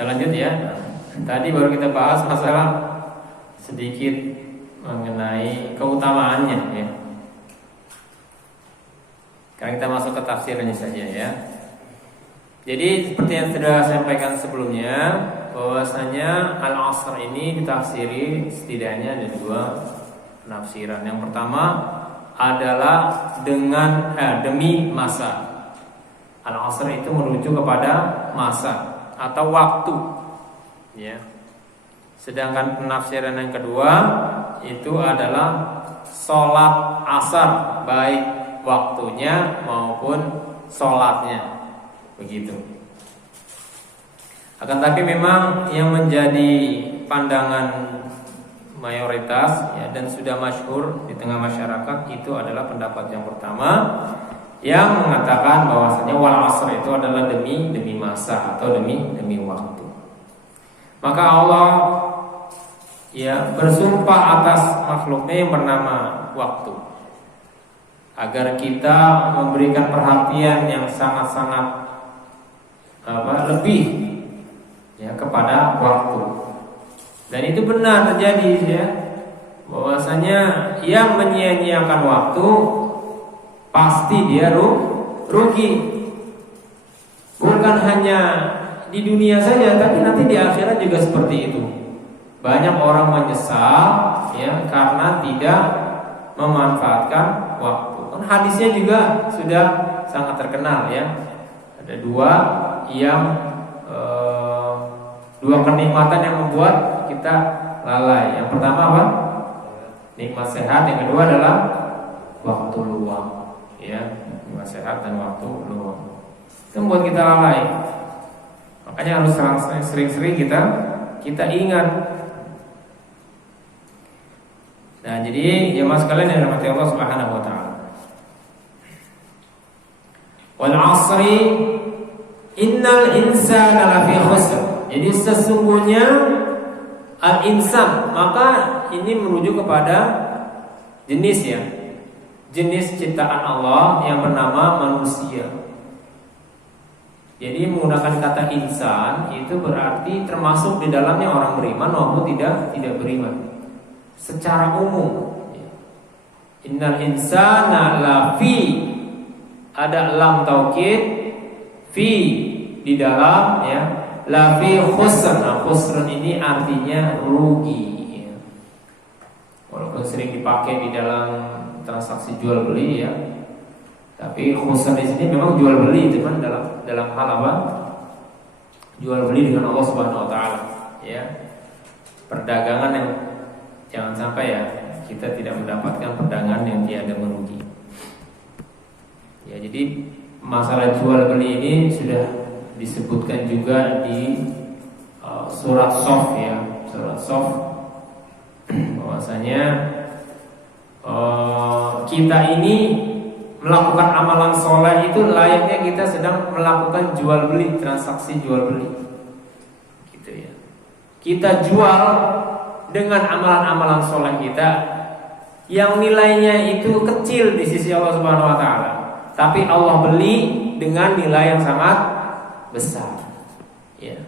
Kita lanjut ya. Tadi baru kita bahas masalah sedikit mengenai keutamaannya ya. Sekarang kita masuk ke tafsirnya saja ya. Jadi seperti yang sudah saya sampaikan sebelumnya, bahwasanya al-asr ini ditafsiri setidaknya ada dua penafsiran. Yang pertama adalah dengan demi masa. Al-asr itu merujuk kepada masa atau waktu ya. Sedangkan penafsiran yang kedua itu adalah sholat asar, baik waktunya maupun sholatnya, begitu. Akan tapi memang yang menjadi pandangan mayoritas ya, dan sudah masyhur di tengah masyarakat itu adalah pendapat yang pertama, yang mengatakan bahwasanya wal asr itu adalah demi masa atau demi waktu. Maka Allah ya bersumpah atas makhluknya yang bernama waktu, agar kita memberikan perhatian yang sangat-sangat lebih ya kepada waktu. Dan itu benar terjadi ya, bahwasanya yang menyia-nyiakan waktu pasti dia rugi. Bukan hanya di dunia saja, tapi nanti di akhirat juga seperti itu. Banyak orang menyesal ya karena tidak memanfaatkan waktu. Kan hadisnya juga sudah sangat terkenal ya. Ada dua kenikmatan yang membuat kita lalai. Yang pertama apa? Nikmat sehat. Yang kedua adalah waktu luang. Ya, nikmat sehat dan waktu luang. Itu membuat kita lalai. Makanya harus sering-sering kita ingat. Nah, jadi jemaah sekalian yang dirahmati Allah Subhanahu wa taala. Wal 'asri innal insana lafi khusr. Jadi sesungguhnya al-insan, maka ini merujuk kepada jenis ya. Jenis ciptaan Allah yang bernama manusia. Jadi menggunakan kata insan itu berarti termasuk di dalamnya orang beriman maupun tidak beriman. Secara umum, innal insana lafi, ada lam taukid, fi di dalam ya, lafi khusr. Nah, khusr ini artinya rugi ya. Walaupun sering dipakai di dalam transaksi jual beli ya, tapi khusr di sini memang jual beli, cuman dalam hal apa? Jual beli dengan Allah Subhanahu wa taala ya. Perdagangan yang jangan sampai ya kita tidak mendapatkan perdagangan yang tiada merugi. Ya, jadi masalah jual beli ini sudah disebutkan juga di surat Sof ya, surat Sof, bahwasanya kita ini melakukan amalan soleh itu layaknya kita sedang melakukan jual beli, transaksi jual beli, gitu ya. Kita jual dengan amalan-amalan soleh kita yang nilainya itu kecil di sisi Allah Subhanahu wa taala, tapi Allah beli dengan nilai yang sangat besar. Ya.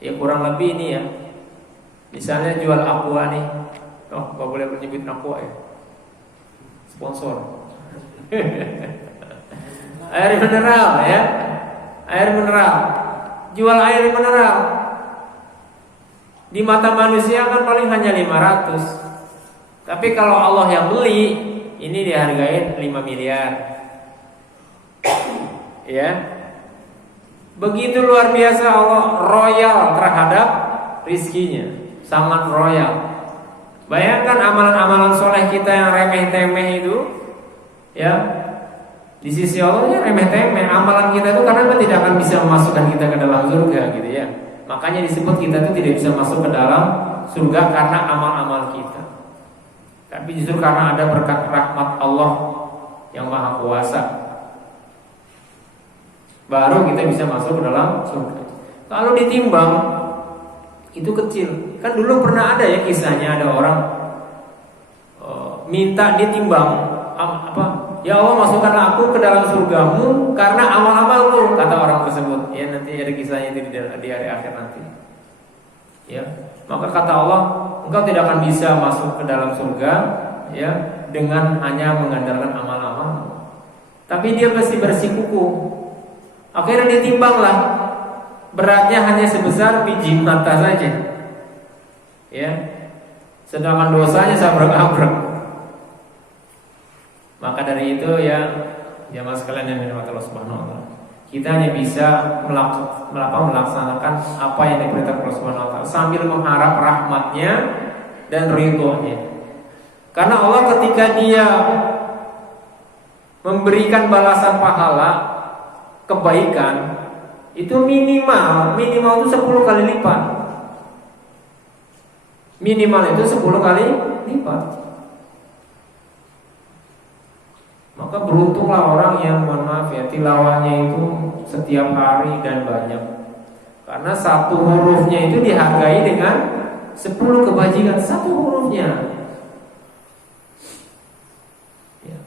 Ya kurang lebih ini ya. Misalnya jual aqua nih. Oh, enggak boleh menyebut aqua ya. Sponsor. Air mineral ya. Air mineral. Jual air mineral. Di mata manusia kan paling hanya 500. Tapi kalau Allah yang beli, ini dihargai 5 miliar. Ya. Begitu luar biasa Allah royal terhadap rizkinya, sangat royal. Bayangkan amalan-amalan soleh kita yang remeh-temeh itu, ya, di sisi Allah ya remeh-temeh. Amalan kita itu karena tidak akan bisa memasukkan kita ke dalam surga, gitu ya. Makanya disebut kita itu tidak bisa masuk ke dalam surga karena amal-amal kita. Tapi justru karena ada berkat rahmat Allah yang Maha Kuasa, baru kita bisa masuk ke dalam surga. Kalau ditimbang itu kecil. Kan dulu pernah ada ya kisahnya, ada orang minta ditimbang apa? Ya Allah, masukkanlah aku ke dalam surgamu karena amal-amalku, kata orang tersebut. Ya, nanti ada kisahnya itu di hari akhir nanti. Ya, maka kata Allah, engkau tidak akan bisa masuk ke dalam surga ya dengan hanya mengandalkan amal-amal. Tapi dia mesti bersikukuh. Akhirnya ditimbanglah, beratnya hanya sebesar biji mata saja. Ya. Sedangkan dosanya sabrak-abrak. Maka dari itu ya jamaah sekalian yang dirahmati Allah Subhanahu wa taala, kita hanya bisa melaksanakan apa yang diperintahkan Allah Subhanahu wa taala sambil mengharap rahmatnya dan ridhonya. Karena Allah ketika Dia memberikan balasan pahala kebaikan itu minimal itu 10 kali lipat. Minimal itu 10 kali lipat. Maka beruntunglah orang yang mohon maaf ya tilawahnya itu setiap hari dan banyak. Karena satu hurufnya itu dihargai dengan 10 kebajikan satu hurufnya. Ya,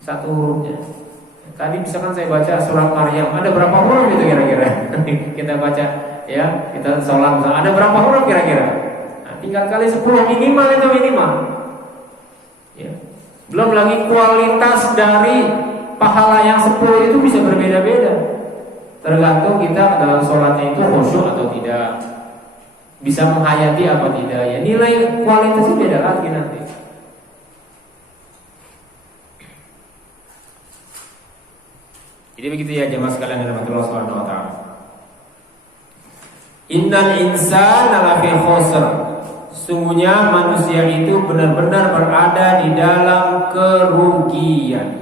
satu hurufnya. Tadi misalkan saya baca surat Maryam, ada berapa huruf itu kira-kira? Kita baca ya, kita sholat, ada berapa huruf kira-kira? Tinggal kali 10 minimal itu minimal. Ya. Belum lagi kualitas dari pahala yang 10 itu bisa berbeda-beda. Tergantung kita dalam sholatnya itu khusyuk atau tidak, bisa menghayati apa tidak. Ya nilai kualitasnya beda lagi nanti. Jadi begitu ya jemaah sekalian yang dirahmati Allah Subhanahu wa taala. Innal insana lafi khusr. Sungguhnya manusia itu benar-benar berada di dalam kerugian.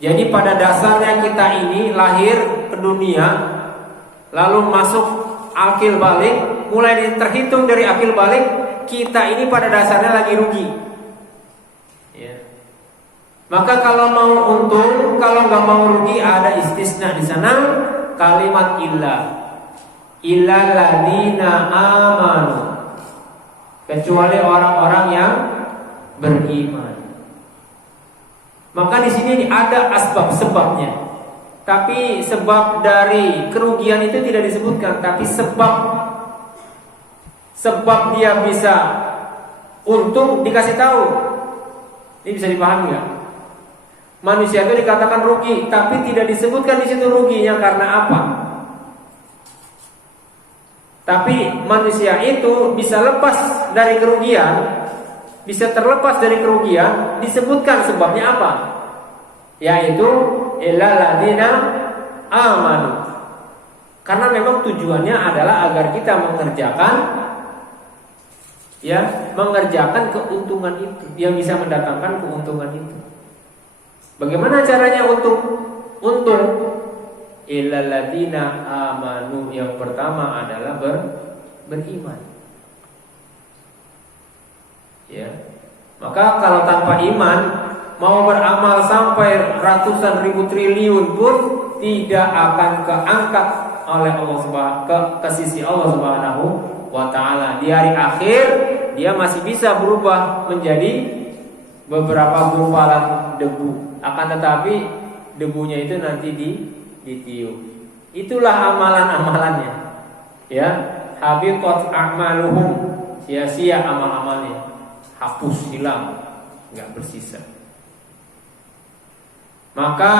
Jadi pada dasarnya kita ini lahir ke dunia, lalu masuk akil balik, mulai terhitung dari akil balik, kita ini pada dasarnya lagi rugi. Ya. Maka kalau mau untung, kalau nggak mau rugi, ada istisna di sana, kalimat illa ladina amanu. Kecuali orang-orang yang beriman. Maka di sini ada sebabnya. Tapi sebab dari kerugian itu tidak disebutkan, tapi sebab dia bisa untung dikasih tahu. Ini bisa dipahami nggak? Manusia itu dikatakan rugi, tapi tidak disebutkan di situ ruginya karena apa. Tapi manusia itu bisa lepas dari kerugian, bisa terlepas dari kerugian, disebutkan sebabnya apa? Yaitu illal ladzina amanu. Karena memang tujuannya adalah agar kita mengerjakan keuntungan itu, yang bisa mendatangkan keuntungan itu. Bagaimana caranya untuk untung? Illal ladzina amanu, yang pertama adalah beriman. Ya. Maka kalau tanpa iman mau beramal sampai ratusan ribu triliun pun tidak akan keangkat oleh Allah Subhanahu ke sisi Allah Subhanahu wa taala. Di hari akhir dia masih bisa berubah menjadi beberapa gumpalan debu. Akan tetapi debunya itu nanti ditiup. Itulah amalan-amalannya. Ya, habitat a'maluhum, sia-sia amal-amalnya, hapus, hilang, enggak bersisa. Maka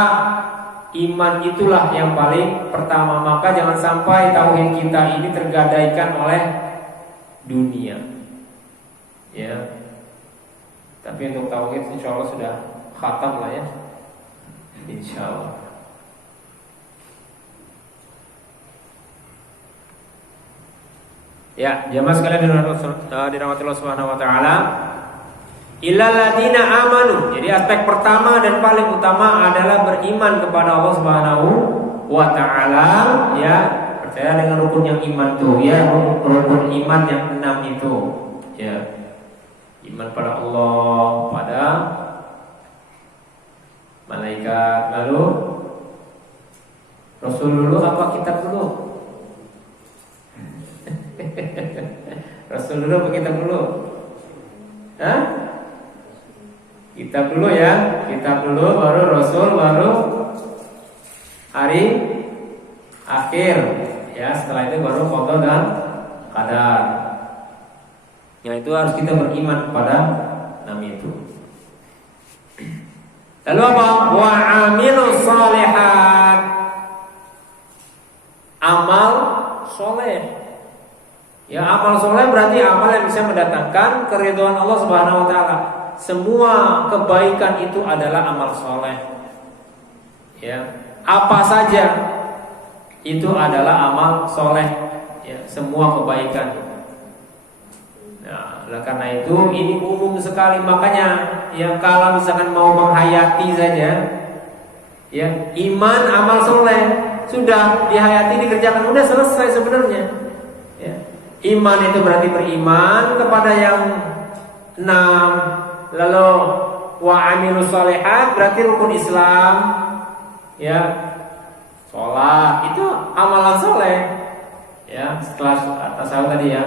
iman itulah yang paling pertama. Maka jangan sampai tauhid kita ini tergadaikan oleh dunia. Ya. Tapi untuk tauhid insyaallah sudah khatam lah ya. Insyaallah. Ya, jamaah sekalian dirahmati Allah Subhanahu wa taala. Illal ladzina amanu. Jadi aspek pertama dan paling utama adalah beriman kepada Allah Subhanahu wa taala, ya, percaya dengan rukun yang iman itu, ya, rukun iman yang 6 itu. Ya. Iman pada Allah, pada malaikat, lalu Rasul dulu apa kitab dulu? Rasul dulu apa kitab dulu? Hah? Kitab dulu ya. Kitab dulu, baru Rasul, baru hari akhir. Ya, setelah itu baru qada dan qadar. Ya, itu harus kita beriman kepada enam itu. Lalu apa? Wa amilus shalihat. Amal soleh. Ya, amal soleh berarti amal yang bisa mendatangkan keridhaan Allah Subhanahu wa taala. Semua kebaikan itu adalah amal soleh. Ya, apa saja itu adalah amal soleh. Ya, semua kebaikan. Nah, karena itu ini umum sekali, makanya yang kalau misalkan mau menghayati saja, ya iman amal soleh sudah dihayati dikerjakan udah selesai sebenarnya. Ya. Iman itu berarti beriman kepada yang 6. Lalu wa amilus sholihat berarti rukun Islam. Ya. Sholat itu amalan soleh. Ya, setelah tasawuf tadi ya.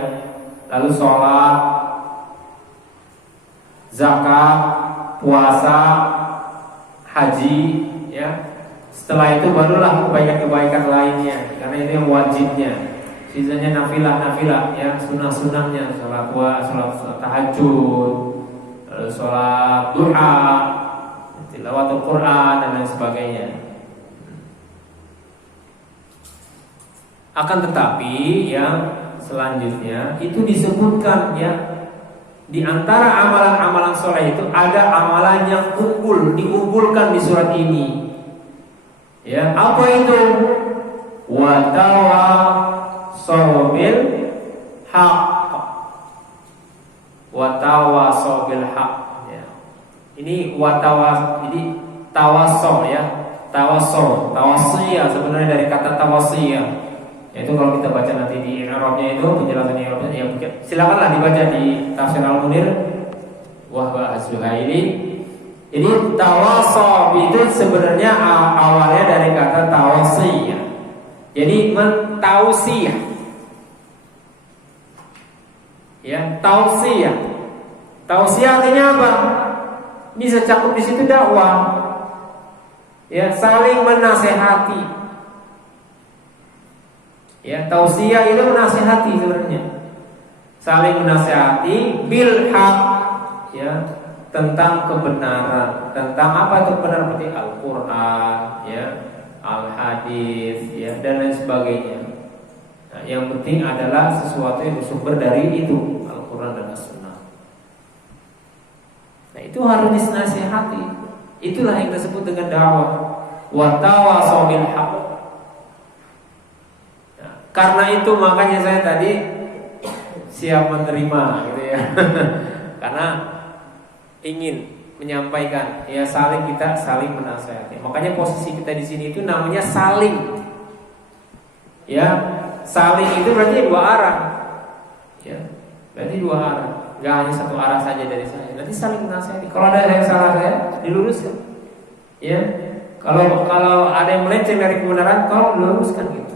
Lalu sholat, zakat, puasa, haji, ya. Setelah itu barulah kebaikan-kebaikan lainnya, karena itu yang wajibnya. Sisanya nafilah, ya, sunah-sunahnya, sholat tahajud, sholat duha, tilawatul Quran dan lain sebagainya. Akan tetapi, ya, selanjutnya itu disebutkan, ya, di antara amalan-amalan soleh itu ada amalan yang unggul, diunggulkan di surat ini. Ya, apa itu? Wa tawassaw bil haqq. Wa tawassaw bil haqq. Ya. Ini jadi tawassaw, ya. Tawassiyah sebenarnya dari kata tawassiyah. Yaitu kalau kita baca nanti di Arabnya itu penjelasan Arabnya, ya silakanlah dibaca di Tafsir Al-Munir Wahba Az-Zuhaili. Jadi tawassaw itu sebenarnya awalnya dari kata tawasiyah. Jadi mentausiah. Ya, tausiah. Tausiah artinya apa? Bisa cakup di situ dakwah. Ya, saling menasehati. Ya, tausiah itu menasehati sebenarnya. Saling menasehati bil haq, ya, tentang kebenaran. Tentang apa itu benar? Seperti Al-Qur'an, ya, Al-Hadis, ya, dan lain sebagainya. Nah, yang penting adalah sesuatu yang bersumber dari itu, Al-Qur'an dan As-Sunnah. Nah, itu harus dinasehati. Itulah yang disebut dengan dakwah. Wa tawassaw bil haq. Karena itu makanya saya tadi siap menerima, gitu ya. Karena ingin menyampaikan, ya, kita saling menasihati. Makanya posisi kita di sini itu namanya saling. Ya, saling itu berarti dua arah. Ya, berarti dua arah. Gak hanya satu arah saja dari saya. Nanti saling menasihati. Kalau ada yang salah saya, diluruskan. Ya, kalau ada yang melenceng dari kebenaran, tolong diluruskan gitu.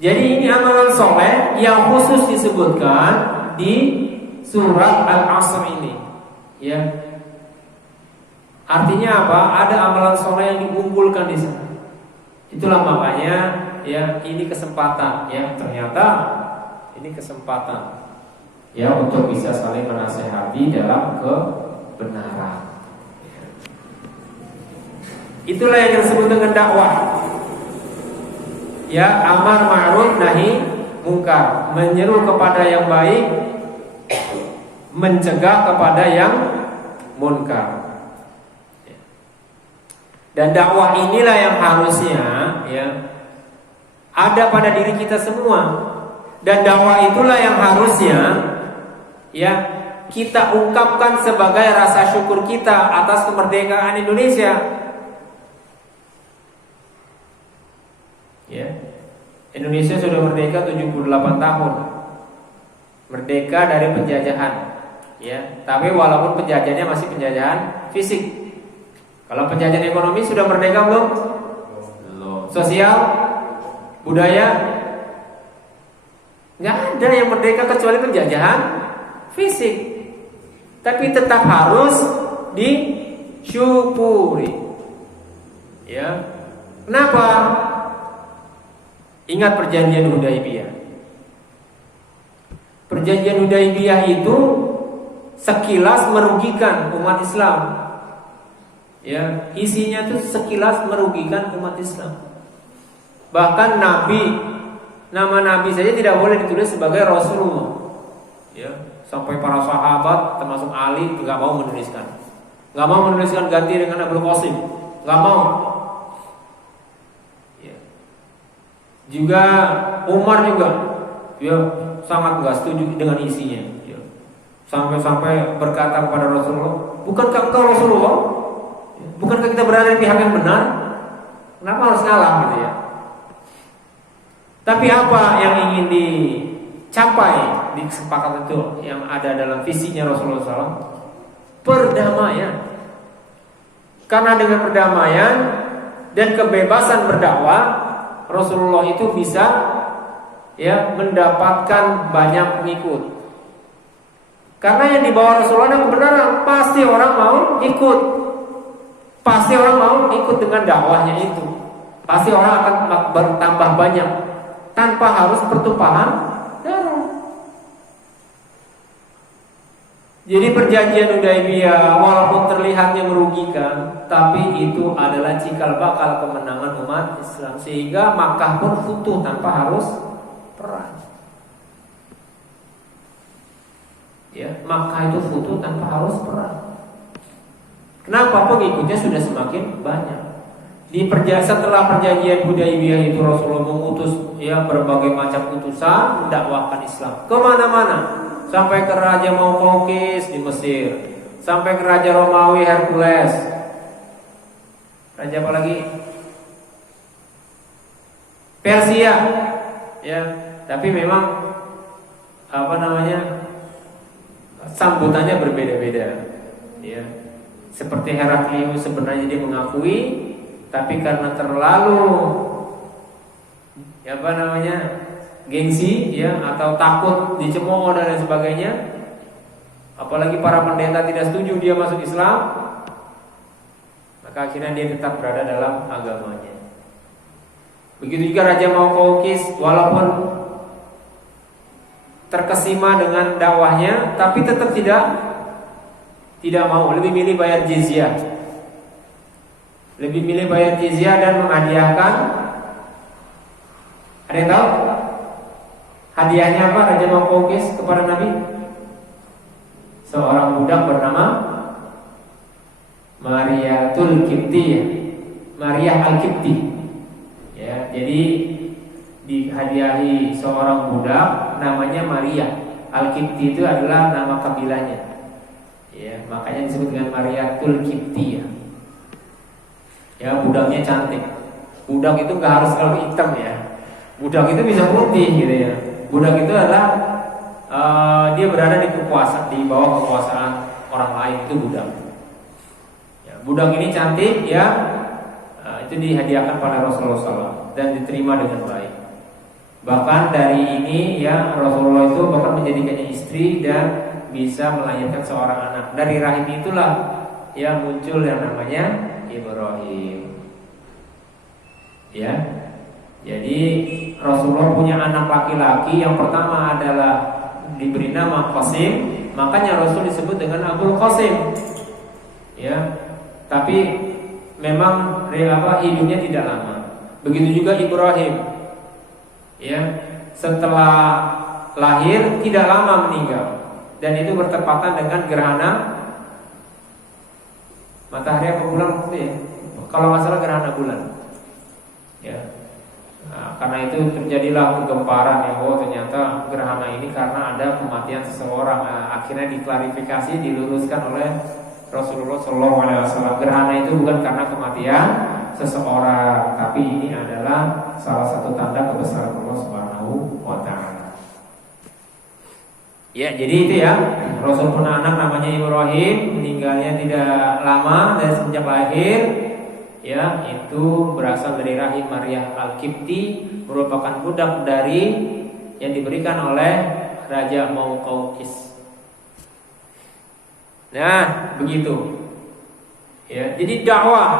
Jadi ini amalan soleh yang khusus disebutkan di surat Al-Asr ini. Ya. Artinya apa? Ada amalan soleh yang diunggulkan di sana. Itulah makanya, ya, ini kesempatan, ya, ternyata ini kesempatan, ya, untuk bisa saling menasehati dalam kebenaran. Itulah yang disebut dengan dakwah. Ya, amar ma'ruf nahi mungkar, menyeru kepada yang baik, mencegah kepada yang munkar. Dan dakwah inilah yang harusnya, ya, ada pada diri kita semua. Dan dakwah itulah yang harusnya, ya, kita ungkapkan sebagai rasa syukur kita atas kemerdekaan Indonesia. Ya. Indonesia sudah merdeka 78 tahun. Merdeka dari penjajahan. Ya, tapi walaupun penjajahannya masih penjajahan fisik. Kalau penjajahan ekonomi sudah merdeka belum? Belum. Sosial, budaya, nggak ada yang merdeka kecuali penjajahan fisik. Tapi tetap harus disyukuri. Ya. Kenapa? Ingat perjanjian Hudaibiyah. Perjanjian Hudaibiyah itu sekilas merugikan umat Islam. Ya, isinya itu sekilas merugikan umat Islam. Bahkan nama Nabi saja tidak boleh ditulis sebagai Rasulullah. Ya, sampai para sahabat termasuk Ali nggak mau menuliskan ganti dengan Abdul Qasim, nggak mau. Ya. Juga Umar juga, ya sangat nggak setuju dengan isinya. Ya. Sampai berkata kepada Rasulullah, bukankah engkau Rasulullah? Ya. Bukankah kita berada di pihak yang benar? Kenapa harus ngalah gitu ya? Tapi apa yang ingin dicapai di kesepakatan itu yang ada dalam visinya Rasulullah SAW? Perdamaian. Karena dengan perdamaian dan kebebasan berdakwah, Rasulullah itu bisa ya mendapatkan banyak pengikut. Karena yang dibawa Rasulullah adalah kebenaran, pasti orang mau ikut. Pasti orang mau ikut dengan dakwahnya itu. Pasti orang akan bertambah banyak tanpa harus pertumpahan darah. Jadi perjanjian Hudaibiyah walaupun terlihatnya merugikan, tapi itu adalah cikal bakal kemenangan umat Islam, sehingga Makkah pun futuh tanpa harus perang. Ya, Makkah itu futuh tanpa harus perang. Kenapa? Pengikutnya sudah semakin banyak. Setelah perjanjian Hudaibiyah itu Rasulullah mengutus ya berbagai macam utusan mendakwahkan Islam kemana-mana, sampai ke Raja Maukawqis di Mesir, sampai ke Raja Romawi Hercules, raja apa lagi? Persia, ya. Tapi memang sambutannya berbeda-beda, ya. Seperti Heraklius sebenarnya dia mengakui, tapi karena terlalu gengsi ya atau takut dicemooh dan lain sebagainya, apalagi para pendeta tidak setuju dia masuk Islam, maka akhirnya dia tetap berada dalam agamanya. Begitu juga Raja Maukawqis, walaupun terkesima dengan dakwahnya, tapi tetap tidak mau, lebih milih bayar jizyah. Lebih milih bayar jizyah dan menghadiahkan. Ada yang tahu? Hadiahnya apa Raja Maukawqis kepada Nabi? Seorang budak bernama Mariyatul Qibtiyah, Maria Al-Qibti. Ya, jadi dihadiahi seorang budak namanya Maria. Al-Qibti itu adalah nama kabilahnya. Ya, makanya disebut dengan Mariyatul Qibtiyah. Ya, budaknya cantik. Budak itu nggak harus kalau hitam ya. Budak itu bisa putih gitu ya. Budak itu adalah dia berada di bawah kekuasaan orang lain, itu budak. Ya, budak ini cantik ya, itu dihadiahkan pada Rasulullah SAW dan diterima dengan baik. Bahkan dari ini ya Rasulullah itu bahkan menjadikannya istri dan bisa melahirkan seorang anak. Dari rahim itulah ya muncul yang namanya Ibrahim. Ya. Jadi Rasulullah punya anak laki-laki, yang pertama adalah diberi nama Qasim, makanya Rasul disebut dengan Abul Qasim. Ya. Tapi memang hidupnya tidak lama. Begitu juga Ibrahim. Ya. Setelah lahir tidak lama meninggal. Dan itu bertepatan dengan gerhana matahari apa bulan waktu ya? Kalau nggak salah gerhana bulan. Ya. Nah, karena itu terjadilah kegemparan ya, ternyata gerhana ini karena ada kematian seseorang. Nah, akhirnya diklarifikasi, diluruskan oleh Rasulullah SAW. Gerhana itu bukan karena kematian seseorang, tapi ini adalah salah satu tanda kebesaran Allah Subhanahu wa Ta'ala. Ya, jadi itu ya. Rasul punya anak namanya Ibrahim, meninggalnya tidak lama dari sejak lahir. Ya, itu berasal dari rahim Maria Al-Qibti, merupakan budak dari yang diberikan oleh Raja Maukawqis. Nah, begitu. Ya, jadi dakwah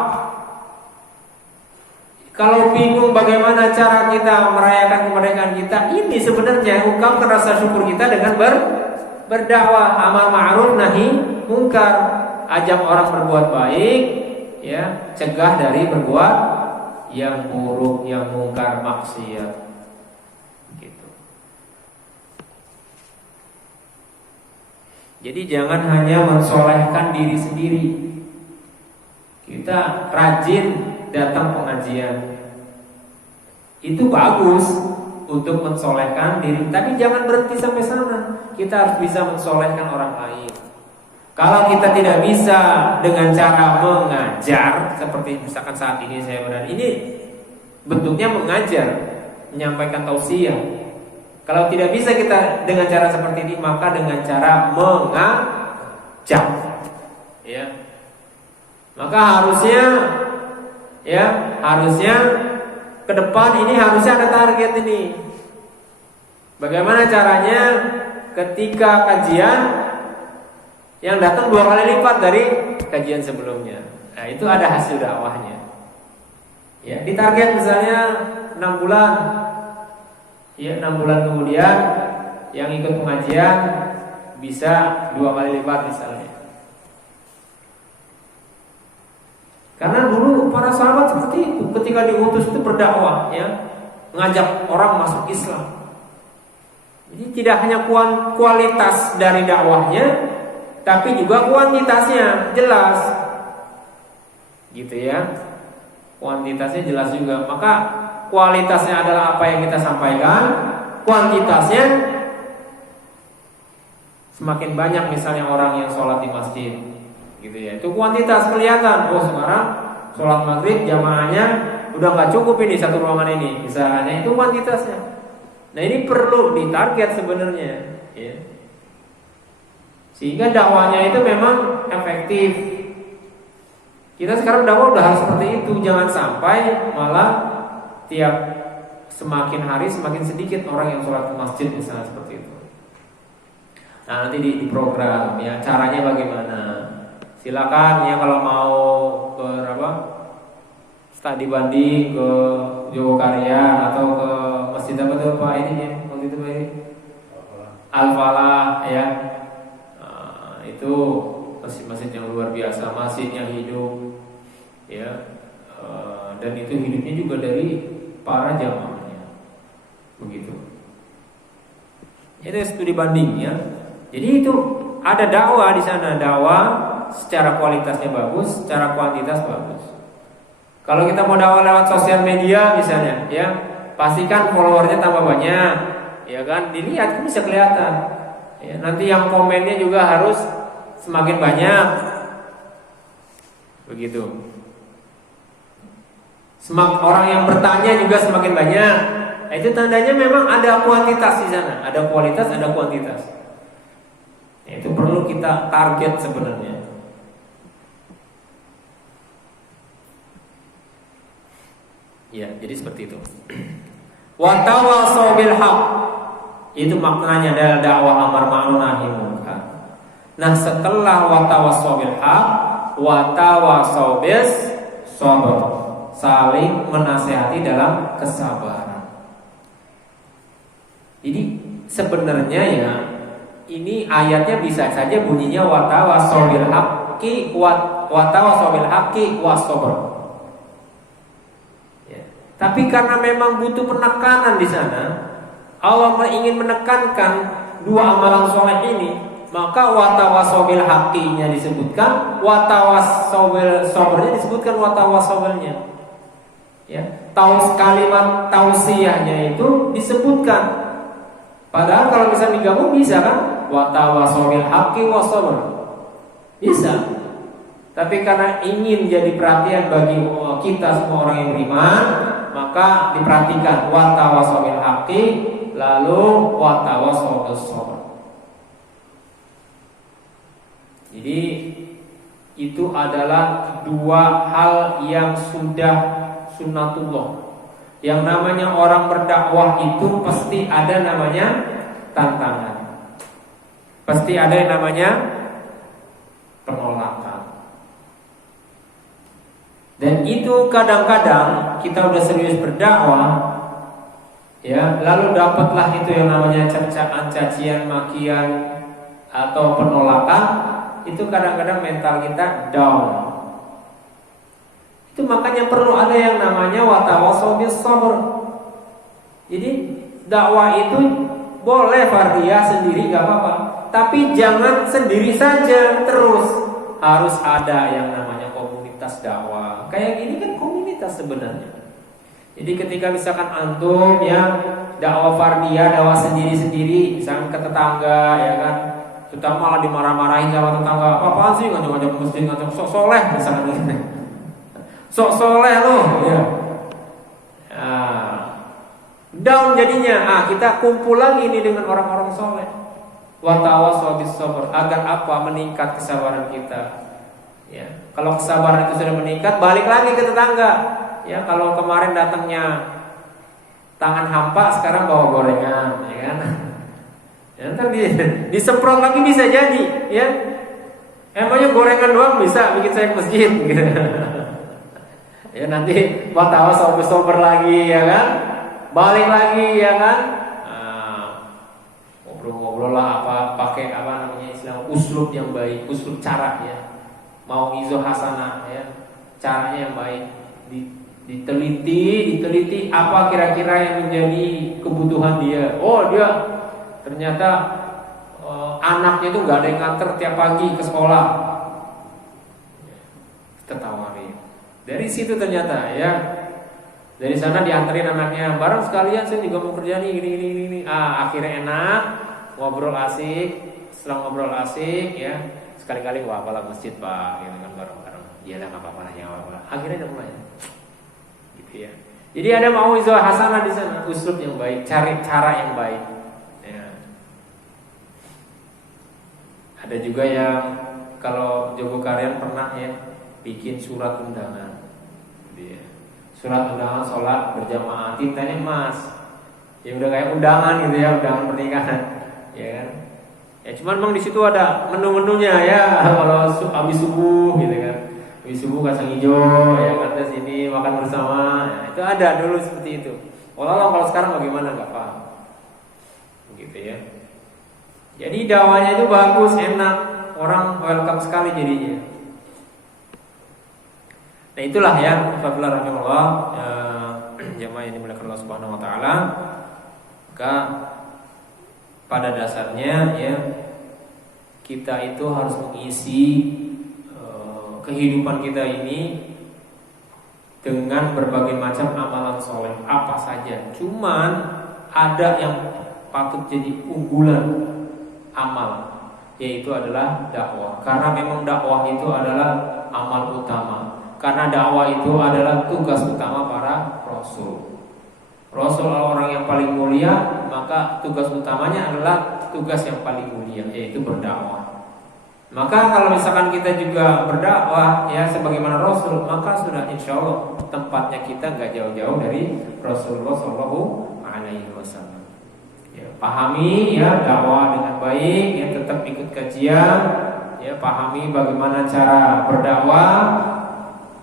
Kalau bingung bagaimana cara kita merayakan kemerdekaan kita, ini sebenarnya ungkapkan rasa syukur kita dengan berdakwah, amar ma'ruf nahi mungkar, ajak orang berbuat baik, ya, cegah dari berbuat yang buruk, yang mungkar, maksiat. Gitu. Jadi jangan hanya mensolehkan diri sendiri. Kita rajin datang pengajian, itu bagus untuk mensolehkan diri, tapi jangan berhenti sampai sana. Kita harus bisa mensolehkan orang lain. Kalau kita tidak bisa dengan cara mengajar, seperti misalkan saat ini saya berada, ini bentuknya mengajar, menyampaikan tausiah. Kalau tidak bisa kita dengan cara seperti ini, maka dengan cara mengajak, ya. Maka harusnya ke depan ini harusnya ada target ini. Bagaimana caranya ketika kajian yang datang 2 kali lipat dari kajian sebelumnya. Nah, itu ada hasil dakwahnya. Ya, ditarget misalnya 6 bulan. Ya, 6 bulan kemudian yang ikut pengajian bisa 2 kali lipat misalnya. Karena dulu para sahabat seperti itu, ketika diutus itu berdakwah, ya, mengajak orang masuk Islam. Jadi tidak hanya kualitas dari dakwahnya, tapi juga kuantitasnya jelas, gitu ya. Kuantitasnya jelas juga. Maka kualitasnya adalah apa yang kita sampaikan, kuantitasnya semakin banyak misalnya orang yang sholat di masjid, gitu ya. Itu kuantitas kelihatan. Oh, sekarang sholat maghrib jamaahnya udah nggak cukup ini satu ruangan ini, misalnya. Itu kuantitasnya. Nah, ini perlu ditarget sebenarnya, ya. Sehingga dakwahnya itu memang efektif. Kita sekarang dakwah udah harus seperti itu. Jangan sampai malah tiap semakin hari semakin sedikit orang yang sholat ke masjid misalnya, seperti itu. Nah, nanti di program, ya, caranya bagaimana. Silakan ya, kalau mau ke studi banding ke Jogokarya atau ke masjid apa tuh Pak ini ya, waktu itu Pak, Al-Falah, ya. Itu masjid-masjid yang luar biasa, masjid yang hidup, ya. Dan itu hidupnya juga dari para jamaahnya, begitu. Itu studi banding, ya. Jadi itu ada dakwah di sana, dakwah secara kualitasnya bagus, secara kuantitas bagus. Kalau kita mau dakwah lewat sosial media misalnya, ya, pastikan followernya tambah banyak, ya kan? Dilihat kan bisa kelihatan. Ya, nanti yang komennya juga harus semakin banyak, begitu. Orang yang bertanya juga semakin banyak. Nah, itu tandanya memang ada kuantitas di sana, ada kualitas, ada kuantitas. Ya, itu perlu kita target sebenarnya. Ya, jadi seperti itu. Wa tawassaw bil haqq. Itu maknanya adalah dakwah amar ma'ruf nahi munkar. Nah, setelah wa tawassaw bil haqq, wa tawassaw bis sabr. Saling menasihati dalam kesabaran. Jadi sebenarnya ya, ini ayatnya bisa saja bunyinya wa tawassaw bil haqqi wa tawassaw bil haqqi was sabr. Tapi karena memang butuh penekanan di sana, Allah ingin menekankan dua amalan soleh ini, maka watawassaw bil haqqinya disebutkan, watawassaw bil sabrnya disebutkan, watawassaw bilnya. Ya, kalimat tausiyahnya itu disebutkan. Padahal kalau bisa digabung bisa kan? Watawassaw bil haqqi was sabr. Bisa. Tapi karena ingin jadi perhatian bagi kita semua orang yang beriman, maka diperhatikan wa tawassaw bil haqqi lalu wa tawassaw bis sabr. Jadi itu adalah dua hal yang sudah sunnatullah. Yang namanya orang berdakwah itu pasti ada namanya tantangan. Pasti ada yang namanya penolakan. Dan itu kadang-kadang kita udah serius berdakwah, ya, lalu dapatlah itu yang namanya cercaan, cacian, makian atau penolakan, itu kadang-kadang mental kita down. Itu makanya perlu ada yang namanya watawassaw bis sabr. Jadi dakwah itu boleh fardiyah sendiri gak apa-apa, tapi jangan sendiri saja terus. Harus ada yang namanya komunitas dakwah. Kayak gini kan komunitas sebenarnya. Jadi ketika misalkan antum ya dakwah fardiyah, dakwah sendiri-sendiri, misalkan ke tetangga, ya kan, kita malah dimarah-marahin sama tetangga, apaan sih ngajak-ngajak masjid, ngajak sok soleh misalkan gitu. Sok soleh loh, ya. Nah, down jadinya. Kita kumpul lagi nih dengan orang-orang soleh. Wa tawassaw bis sabr, agar apa? Meningkat kesabaran kita. Ya, kalau kesabaran itu sudah meningkat, balik lagi ke tetangga. Ya, kalau kemarin datangnya tangan hampa, sekarang bawa gorengan, ya kan? Ya, ntar disemprot lagi bisa jadi, ya. Emangnya gorengan doang bisa bikin saya ke masjid, gitu. Ya nanti batawa sober lagi, ya kan? Balik lagi, ya kan? Ngobrol-ngobrol lah, pakai apa namanya istilah uslub yang baik, uslub cara, ya. Mau izo hasanah, ya, caranya yang baik, diteliti apa kira-kira yang menjadi kebutuhan dia. Oh, dia ternyata anaknya itu nggak ada yang nganter tiap pagi ke sekolah, kita tawarin. Dari situ ternyata, ya, dari sana dianterin anaknya, bareng sekalian saya juga mau kerja nih, gini. Akhirnya enak, ngobrol asik. Setelah ngobrol asik, ya, sekali-kali wah apalah masjid pak, gitu kan, bareng-bareng. Iyalah nggak apa-apa lah, ya apa. Akhirnya udah mulai, gitu ya. Jadi ada mauizah hasanah di sana, uslub yang baik, cari cara yang baik. Ya. Ada juga yang kalau Jogo Karyan pernah ya bikin surat undangan, gitu ya. Surat undangan sholat berjamaah, tintanya emas. Ya udah kayak undangan gitu ya, undangan pernikahan, ya kan. Ya cuman memang di situ ada menu-menunya ya, kalau habis subuh gitu kan, habis subuh kacang hijau, ya kan, sini makan bersama, ya, itu ada dulu seperti itu. Kalau sekarang bagaimana nggak paham, begitu ya. Jadi dakwahnya itu bagus, enak, orang welcome sekali jadinya. Nah itulah ya, Alhamdulillah rahimahullah, jamaah yang dimuliakan Allah Subhanahu Wa Taala. Maka pada dasarnya ya kita itu harus mengisi kehidupan kita ini dengan berbagai macam amalan soleh apa saja. Cuman ada yang patut jadi unggulan amal, yaitu adalah dakwah. Karena memang dakwah itu adalah amal utama. Karena dakwah itu adalah tugas utama para rasul. Rasul adalah orang yang paling mulia, maka tugas utamanya adalah tugas yang paling mulia, yaitu berdakwah. Maka kalau misalkan kita juga berdakwah ya sebagaimana Rasul, maka sudah insya Allah tempatnya kita nggak jauh-jauh dari Rasulullah Shallallahu Alaihi Wasallam. Ya, pahami ya dakwah dengan baik, ya tetap ikut kajian, ya pahami bagaimana cara berdakwah.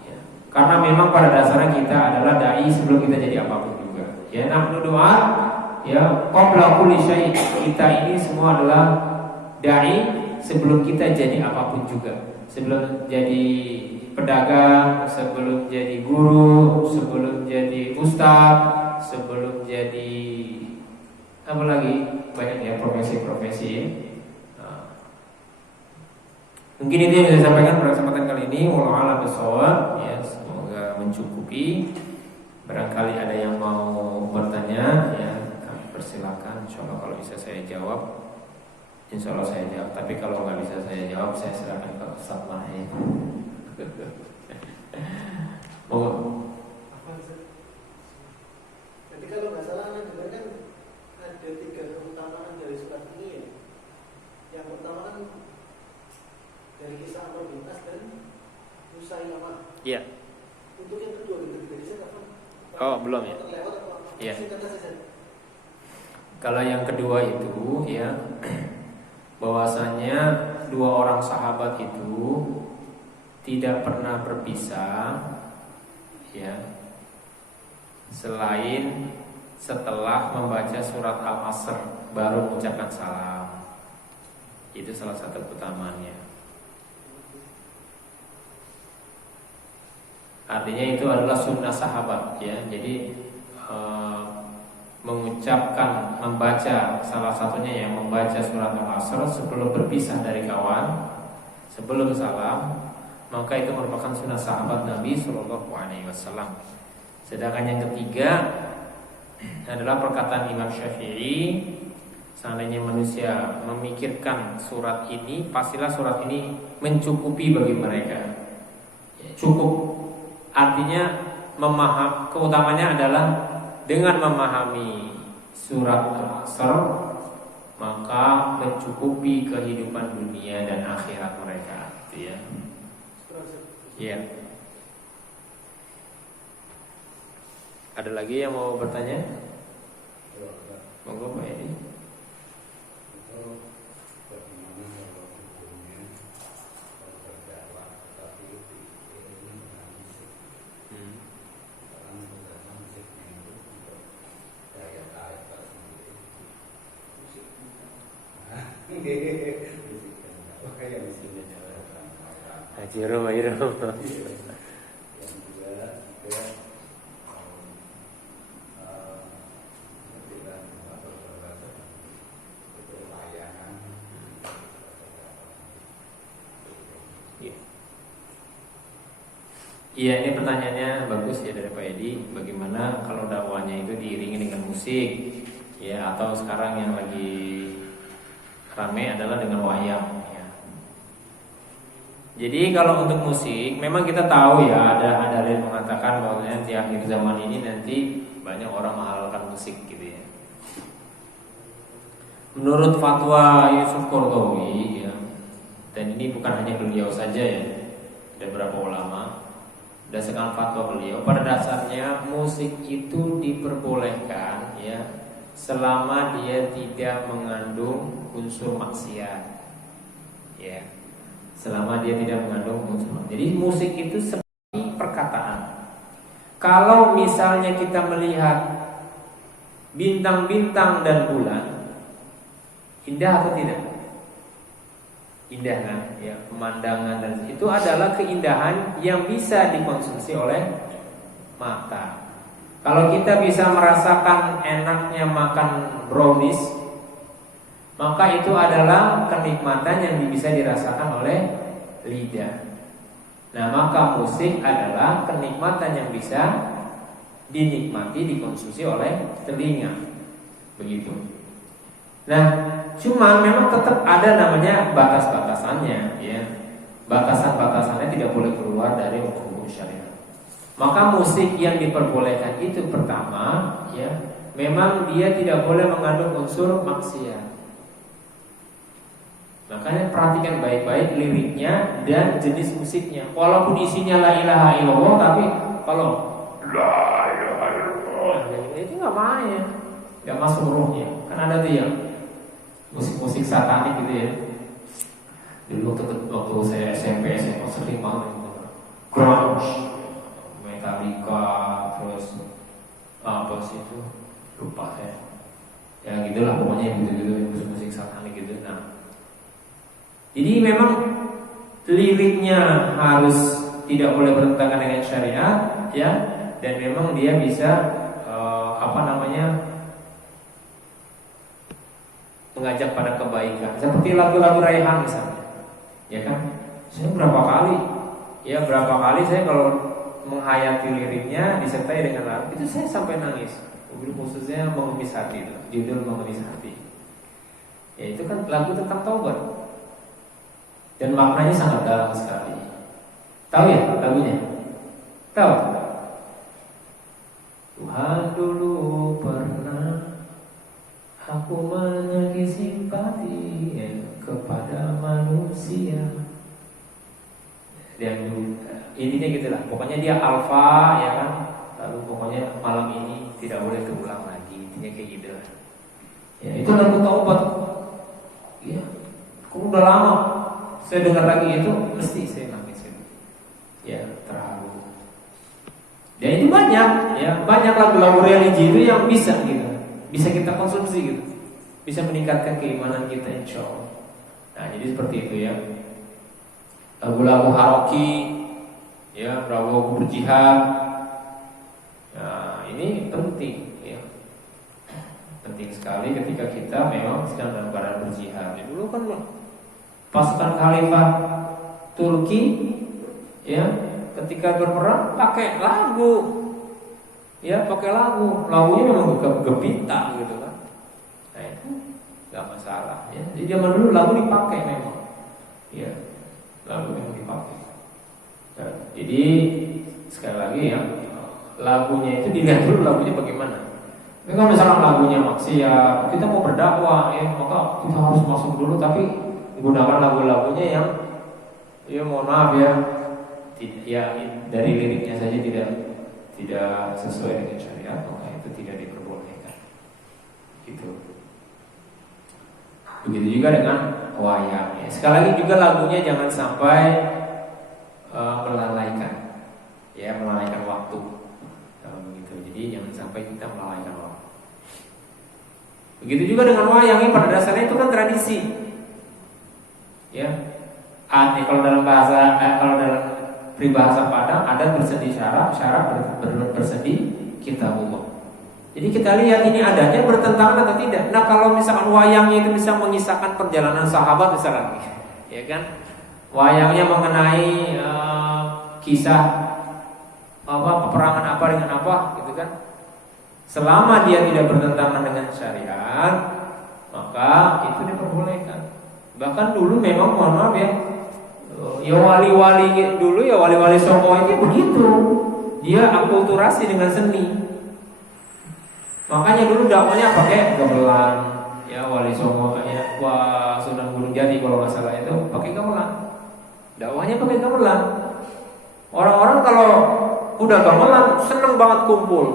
Ya, karena memang pada dasarnya kita adalah dai sebelum kita jadi apapun. Ya, nahnu doa, ya, qabla kulli syai'. Kita ini semua adalah dai sebelum kita jadi apapun juga. Sebelum jadi pedagang, sebelum jadi guru, sebelum jadi ustaz, sebelum jadi apa lagi? Banyak ya profesi-profesi ya. Nah, mungkin itu yang bisa saya sampaikan pada kesempatan kali ini. Wallahu a'lam bishawab. Ya, semoga mencukupi. Barangkali ada yang mau bertanya, ya kami persilakan. Insyaallah kalau bisa saya jawab, insyaallah saya jawab. Tapi kalau nggak bisa saya jawab, saya serahkan ke Ustaz Mahir. Monggo. Jadi kalau nggak salah dengar kan ada 3 keutamaan dari surat ini ya. Yang pertama kan dari kisah Amr bin As dan Musailamah. Iya. Untuk yang kedua dari saya kapan? Oh, belum ya? Iya. Kalau yang kedua itu ya bahwasanya 2 orang sahabat itu tidak pernah berpisah ya, selain setelah membaca surat Al-Asr baru mengucapkan salam. Itu salah satu keutamaannya. Artinya itu adalah sunnah sahabat, ya. Jadi mengucapkan, membaca, salah satunya yang membaca surat Al-Asr sebelum berpisah dari kawan, sebelum salam, maka itu merupakan sunnah sahabat Nabi Shallallahu Alaihi Wasallam. Sedangkan yang ketiga adalah perkataan Imam Syafi'i, seandainya manusia memikirkan surat ini, pastilah surat ini mencukupi bagi mereka. Ya, cukup, artinya keutamanya adalah dengan memahami surat Al-Asr maka mencukupi kehidupan dunia dan akhirat mereka, gitu ya. Ya. Ada lagi yang mau bertanya? Monggo Pak Edi. Haji Rom. Iya, ini pertanyaannya bagus ya dari Pak Edi. Bagaimana kalau dakwahnya itu diiringi dengan musik, ya, atau sekarang yang lagi ramai adalah dengan wayang, ya. Jadi kalau untuk musik, memang kita tahu ya ada yang mengatakan bahwa di akhir zaman ini nanti banyak orang menghalalkan musik, gitu ya. Menurut fatwa Yusuf Qaradawi, ya, dan ini bukan hanya beliau saja ya, ada beberapa ulama. Berdasarkan fatwa beliau, pada dasarnya musik itu diperbolehkan, ya, selama dia tidak mengandung unsur maksiat, ya, selama dia tidak mengandung unsur maksiat. Jadi musik itu seperti perkataan. Kalau misalnya kita melihat bintang-bintang dan bulan, indah atau tidak? Indah kan, ya, pemandangan, dan itu adalah keindahan yang bisa dikonsumsi oleh mata. Kalau kita bisa merasakan enaknya makan brownies, maka itu adalah kenikmatan yang bisa dirasakan oleh lidah. Nah, maka musik adalah kenikmatan yang bisa dinikmati, dikonsumsi oleh telinga. Begitu. Nah, cuma memang tetap ada namanya batas-batasannya, ya. Batasan-batasannya tidak boleh keluar dari hukum syariat. Maka musik yang diperbolehkan itu pertama, ya, memang dia tidak boleh mengandung unsur maksiat. Makanya perhatikan baik-baik liriknya dan jenis musiknya. Walaupun isinya la ilaha illallah, tapi kalau la ilaha illallah itu nggak main, nggak masuk ruhnya. Kan ada tuh yang musik-musik satanik gitu ya. Dulu waktu saya SMP SMA sering banget grunge, Metallica, terus apa sih itu, lupa saya. Ya gitulah pokoknya gitu-gitu, musik-musik satanik gitu. Nah, jadi memang liriknya harus tidak boleh bertentangan dengan syariat, ya, dan memang dia bisa mengajak pada kebaikan. Seperti lagu-lagu Raihan misalnya, ya kan? Saya berapa kali saya kalau menghayati liriknya disertai dengan lagu itu saya sampai nangis. Khususnya Mengemis Hati, judul Mengemis Hati. Ya itu kan lagu tentang taubat. Dan maknanya sangat dalam sekali. Tahu ya lagunya? Tahu? Tuhan dulu pernah aku memiliki simpati kepada manusia. Dan intinya gitulah. Pokoknya dia alfa, ya kan? Lalu pokoknya malam ini tidak boleh terulang lagi. Intinya kayak gitulah. Ya itu lagu taubat. Ya, kok udah lama saya dengar lagi itu mesti saya nangis. Ya terharu. Dan itu banyak, ya banyak lagu-lagu religi itu yang bisa gitu, bisa kita konsumsi gitu, bisa meningkatkan keimanan kita insya Allah. Nah jadi seperti itu ya. Lagu-lagu haroki, ya lagu berjihad. Nah ini penting, ya penting sekali ketika kita memang sedang dalam keadaan berjihad. Dulu kan pasukan khalifah Turki, ya ketika berperang pakai lagu, ya pakai lagunya memang gepita gitu kan. Nah itu nggak masalah, ya. Jadi zaman dulu lagu dipakai memang, ya lagu memang dipakai. Nah, jadi sekali lagi ya, lagunya itu dilihat dulu lagunya bagaimana. Tapi kalau misalnya lagunya maksiat, kita mau berdakwah, ya maka kita harus masuk dulu, tapi gunakan lagu-lagunya yang, ya mohon maaf ya, dari liriknya saja tidak sesuai dengan syariat, maka itu tidak diperbolehkan. Gitu. Begitu juga dengan wayang. Ya. Sekali lagi juga lagunya jangan sampai melalaikan, ya melalaikan waktu. Kalau begitu, jadi jangan sampai kita melalaikan waktu. Begitu juga dengan wayang, yang pada dasarnya itu kan tradisi. Ya, kalau dalam peribahasa Padang ada bersendi syarat bersendi kitabullah. Jadi kita lihat ini adanya bertentangan atau tidak. Nah kalau misalkan wayangnya itu bisa mengisahkan perjalanan sahabat misalkan, ya kan? Wayangnya mengenai kisah peperangan apa dengan apa, gitu kan? Selama dia tidak bertentangan dengan syariat, maka itu diperbolehkan. Bahkan dulu memang mohon maaf ya, ya wali-wali dulu, ya wali-wali Songo itu begitu. Dia akulturasi dengan seni. Makanya dulu dakwanya pakai gamelan, ya wali Songo ya, Sunan Gunung Jati kalau nggak salah itu pakai gamelan. Dakwanya pakai gamelan. Orang-orang kalau udah gamelan seneng banget kumpul.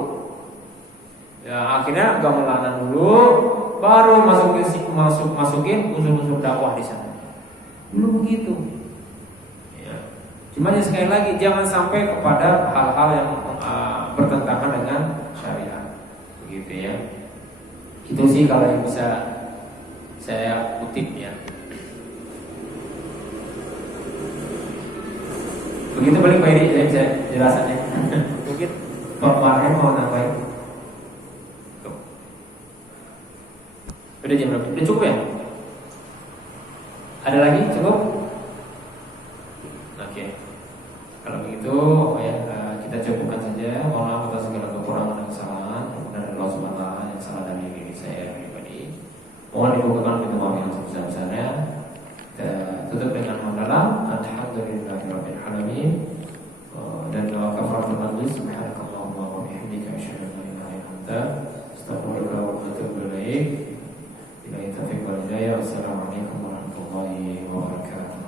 Ya akhirnya gamelanan dulu, baru masukin unsur-unsur dakwah di sana. Dulu begitu. Cuma ya sekali lagi jangan sampai kepada hal-hal yang bertentangan dengan syariat, begitu ya. Itu sih kalau yang bisa saya kutip ya. Begitu paling Pak Edi, saya bisa jelasannya. Mungkin Pak Marhen mau nambahin. Udah jam berapa? Udah cukup ya? Ada lagi? Cukup? Oke. Kalau begitu, ya kita cukupkan saja. Mohon maaf atas segala kekurangan dan kesalahan. Kemudian Allah Subhanahu wa taala yang salah dari diri saya pribadi. Mohon dibukakan pintu maaf yang sebesar-besarnya. Kita tutup dengan hamdalah. Alhamdulillahirabbil alamin. Dan doa kafaratul majlis. Subhanakallahumma wa bihamdika asyhadu an la ilaha illa anta astaghfiruka wa atubu ilaik. Wassalamualaikum warahmatullahi wabarakatuh.